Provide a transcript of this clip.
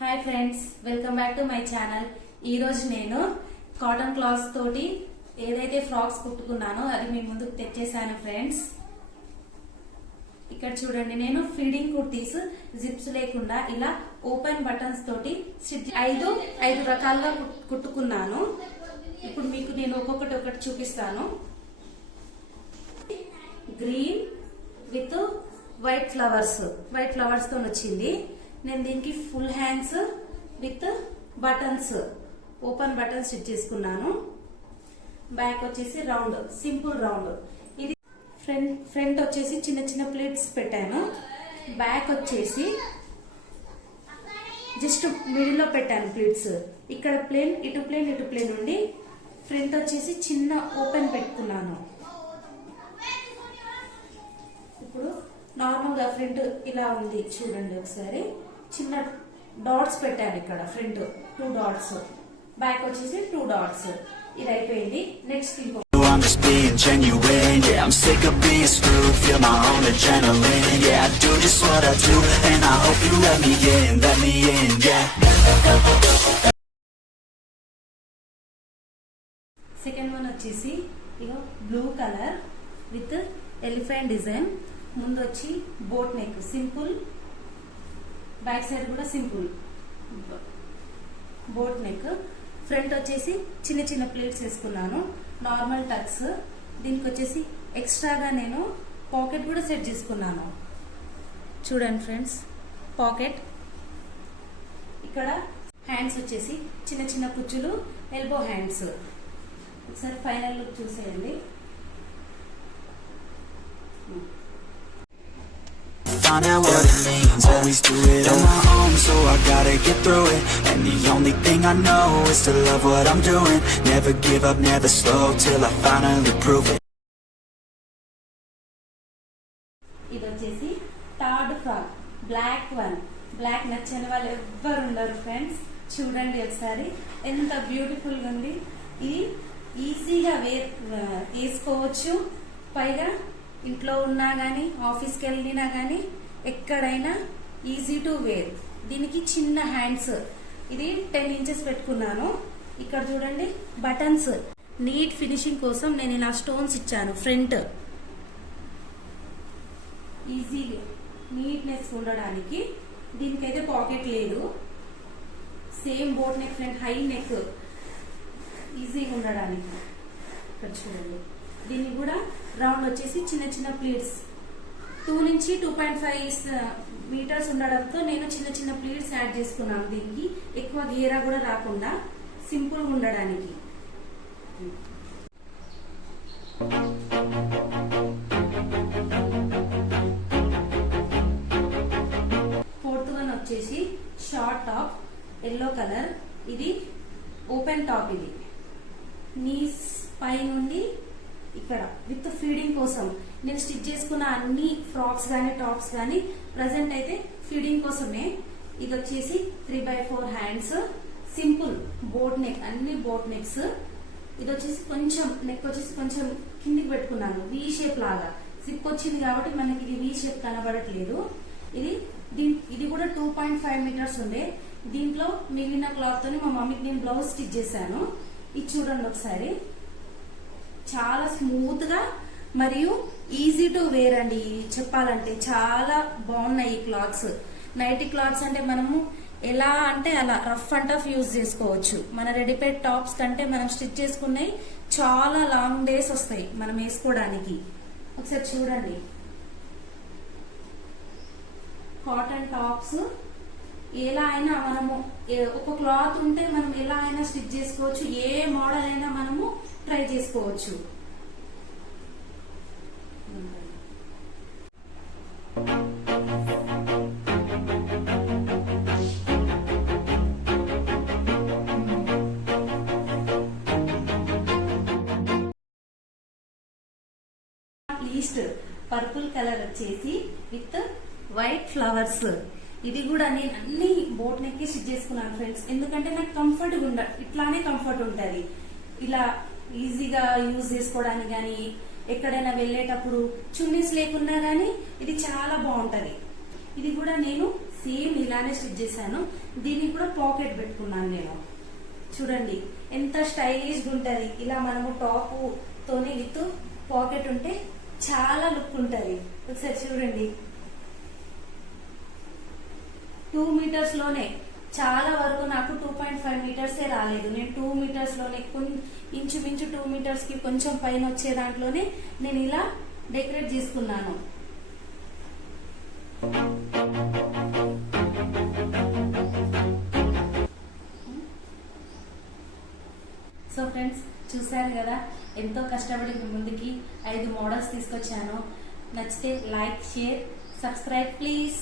Hi friends welcome back to my channel ఈ రోజు నేను కాటన్ క్లాత్స్ తోటి ఏదైతే ఫ్రాక్స్ కుట్టుకున్నానో అది మీ ముందుకు తెచ్చేసాను ఫ్రెండ్స్ ఇక్కడ చూడండి నేను ఫీడింగ్ కుర్తీస్ జిప్స్ లేకుండా ఇలా ఓపెన్ బటన్స్ తోటి ఐదు ఐదు రకాలుగా కుట్- కుట్టుకున్నాను. ఇప్పుడు మీకు నేను ఒక్కొక్కటి ఒకటి చూపిస్తాను. Green with white flowers white ఫ్లవర్స్తో వచ్చింది. నేను దీనికి full hands with buttons open buttons stitch చేసుకున్నాను. బ్యాక్ వచ్చేసి రౌండ్ సింపుల్ రౌండ్ ఇది ఫ్రంట్ ఫ్రంట్ వచ్చేసి చిన్న చిన్న ప్లేట్స్ పెట్టాను. బ్యాక్ వచ్చేసి జస్ట్ మిడిల్లో పెట్టాను ప్లేట్స్ ఇక్కడ ప్లేన్ ఇటు ప్లేన్ ఇటు ప్లేన్ ఉండి ఫ్రంట్ వచ్చేసి చిన్న ఓపెన్ పెట్టుకున్నాను. ఇప్పుడు నార్మల్గా ఫ్రంట్ ఇలా ఉంది చూడండి ఒకసారి. చిన్న డాట్స్ పెట్టాను ఇక్కడ ఫ్రంట్ టూ డాట్స్ బ్యాక్ వచ్చేసి టూ డాట్స్ ఇది అయిపోయింది నెక్స్ట్ ఇంకో I'm just being genuine, yeah I'm sick of being screwed Feel my own adrenaline, yeah I do just what I do And I hope you let me in, let me in, yeah second one వచ్చేసి ఇగో blue colour with elephant design ముందు వచ్చి boat neck simple back side కూడా simple boat neck front వచ్చేసి చిన్న చిన్న plates వేసుకున్నాను. Normal Tux దీనికి వచ్చేసి ఎక్స్ట్రాగా నేను పాకెట్ కూడా సెట్ చేసుకున్నాను. చూడండి ఫ్రెండ్స్ పాకెట్ ఇక్కడ హ్యాండ్స్ వచ్చేసి చిన్న చిన్న కుచ్చులు ఎల్బో హ్యాండ్స్ ఒకసారి ఫైనల్ లుక్ చూసేయండి. Find out what it means, always do it gotta get through it. And the only thing I know is to love what I'm doing. Never give up, never slow Till I finally prove it. ఇదొచ్చేసి third frock black one. Black నచ్చని వాళ్ళు ఎవ్వరు ఉండరు friends. చూడండి ఒకసారి. ఎంత బ్యూటిఫుల్గా ఉంది. ఇది ఈజీగా వే వేసుకోవచ్చు. పైగా ఇంట్లో ఉన్నా గానీ ఆఫీస్కి వెళ్ళినా గానీ ఎక్కడైనా ఈజీ టు వేర్. దీనికి చిన్న హ్యాండ్స్. ఇది టెన్ ఇంచెస్ పెట్టుకున్నాను. ఇక్కడ చూడండి బటన్స్. నీట్ ఫినిషింగ్ కోసం నేను ఇలా స్టోన్స్ ఇచ్చాను ఫ్రంట్. ఈజీగా నీట్నెస్ ఉండడానికి. దీనికైతే పాకెట్ లేదు. Same boat neck front high neck. ఈజీగా ఉండడానికి. ఇక్కడ చూడండి. దీనికి కూడా రౌండ్ వచ్చేసి చిన్న చిన్న ప్లేట్స్. టూ నుంచి టూ పాయింట్ ఫైవ్ మీటర్స్ ఉండడంతో నేను చిన్న చిన్న ప్లీట్స్ యాడ్ చేసుకున్నాను దీనికి. ఎక్కువ గీరా కూడా రాకుండా సింపుల్గా ఉండడానికి. ఫోర్త్ వన్ వచ్చేసి షార్ట్ టాప్ ఎల్లో కలర్. ఇది ఓపెన్ టాప్ ఇది. నీస్ పై నుండి ఇక్కడ విత్ ఫీడింగ్ కోసం. నేను స్టిచ్ చేసుకున్న అన్ని ఫ్రాక్స్ కానీ టాప్స్ కానీ ప్రజెంట్ అయితే ఫీడింగ్ కోసమే. ఇది వచ్చేసి three by four hands simple boat neck అన్ని బోట్ నెక్స్ ఇది వచ్చేసి కొంచెం నెక్ వచ్చేసి కొంచెం కిందికి పెట్టుకున్నాను. వి షేప్ లాగా. సిప్ వచ్చింది కాబట్టి మనకి ఇది వి షేప్ కనబడట్లేదు. ఇది ఇది కూడా టూ పాయింట్ ఫైవ్ మీటర్స్ ఉండే. దీంట్లో మిగిలిన క్లాత్ తోని మా మమ్మీకి నేను బ్లౌజ్ స్టిచ్ చేశాను. ఇది చూడండి ఒకసారి. చాలా స్మూత్గా మరియు ఈజీ టు వేర్ అండి. చెప్పాలంటే చాలా బాగున్నాయి ఈ క్లాత్స్. నైటీ క్లాత్స్ అంటే మనము ఎలా అంటే అలా రఫ్ అండ్ టఫ్ యూజ్ చేసుకోవచ్చు. మన రెడీమేడ్ టాప్స్ కంటే మనం స్టిచ్ చేసుకున్నాయి చాలా లాంగ్ డేస్ వస్తాయి మనం వేసుకోవడానికి. ఒకసారి చూడండి. కాటన్ టాప్స్ ఎలా అయినా మనము ఏ- ఒక క్లాత్ ఉంటే మనం ఎలా అయినా స్టిచ్ చేసుకోవచ్చు. ఏ మోడల్ అయినా మనము ట్రై చేసుకోవచ్చు. లీస్ట్ పర్పుల్ కలర్ వచ్చేసి విత్ వైట్ ఫ్లవర్స్. ఇది కూడా నేను అన్ని బోట్ నెక్ స్టిచ్ చేసుకున్నాను ఫ్రెండ్స్ ఎందుకంటే నాకు కంఫర్ట్గా ఉండ ఇట్లానే కంఫర్ట్ ఉంటుంది. ఇలా ఈజీగా యూజ్ చేసుకోవడానికి కానీ ఎక్కడైనా వెళ్ళేటప్పుడు చున్నీస్ లేకున్నా కానీ ఇది చాలా బాగుంటుంది. ఇది కూడా నేను సేమ్ ఇలానే స్టిచ్ చేశాను. దీనికి కూడా పాకెట్ పెట్టుకున్నాను నేను. చూడండి ఎంత స్టైలిష్గా ఉంటుంది. ఇలా మనము టాపుతోనే విత్ పాకెట్ ఉంటే చాలా లుక్ ఉంటుంది ఒకసారి చూడండి. టూ మీటర్స్లోనే చాలా వరకు నాకు టూ పాయింట్ ఫైవ్ మీటర్స్ రాలేదు. నేను టూ మీటర్స్లోనే ఇంచుమించు టూ మీటర్స్కి కొంచెం పైన వచ్చే దాంట్లోనే నేను ఇలా డెకరేట్ చేసుకున్నాను. సో ఫ్రెండ్స్ చూశారు కదా? ఎంతో కష్టపడి ముందుకి ఐదు మోడల్స్ తీసుకొచ్చాను. నచ్చితే లైక్ షేర్ సబ్స్క్రైబ్ ప్లీజ్